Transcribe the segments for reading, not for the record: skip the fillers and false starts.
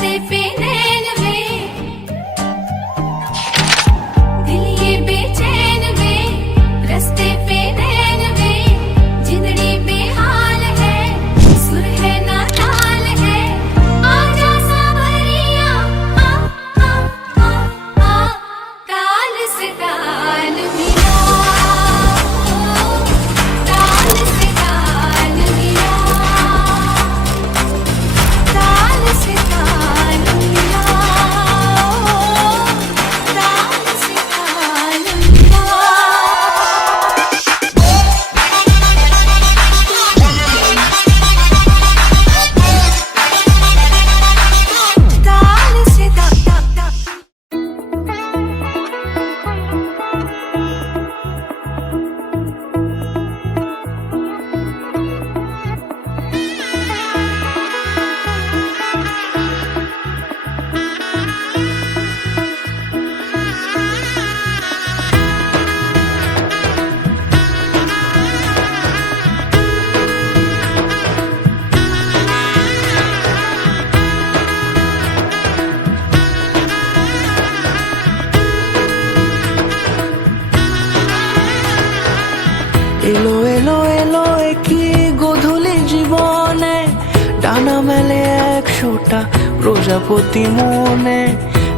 रास्ते पे नैन वे, दिल ये बेचैन वे, रास्ते पे नैन वे, जिंदड़ी बेहाल है, सुर है ना ताल है, आजा सावरिया आ आ आ आ, ताल से ताल मिला, ताल से ताल मिला, ताल से ताल मिला, ताल से ताल मिला। ताल से এলো এলো এলো একই গধূলি জীবনে, ডানা মেলে 100টা প্রজাপতি মনে।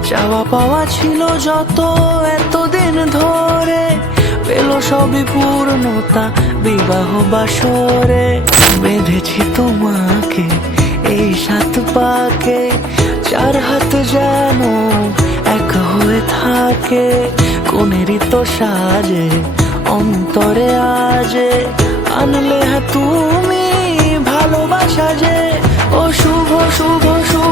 চাওয়া পাওয়া ছিল যত এতদিন ধরে, পেল সবই পূর্ণতা বিবাহ বাসরে। বেঁধেছি তোমাকে এই 7 পাকে, 4 হাত যেন এক হয়ে থাকে। কোনেরই তো সাজে অন্তরে আজে, আনলে তুমি ভালোবাসা যে। ও শুভ শুভ শুভ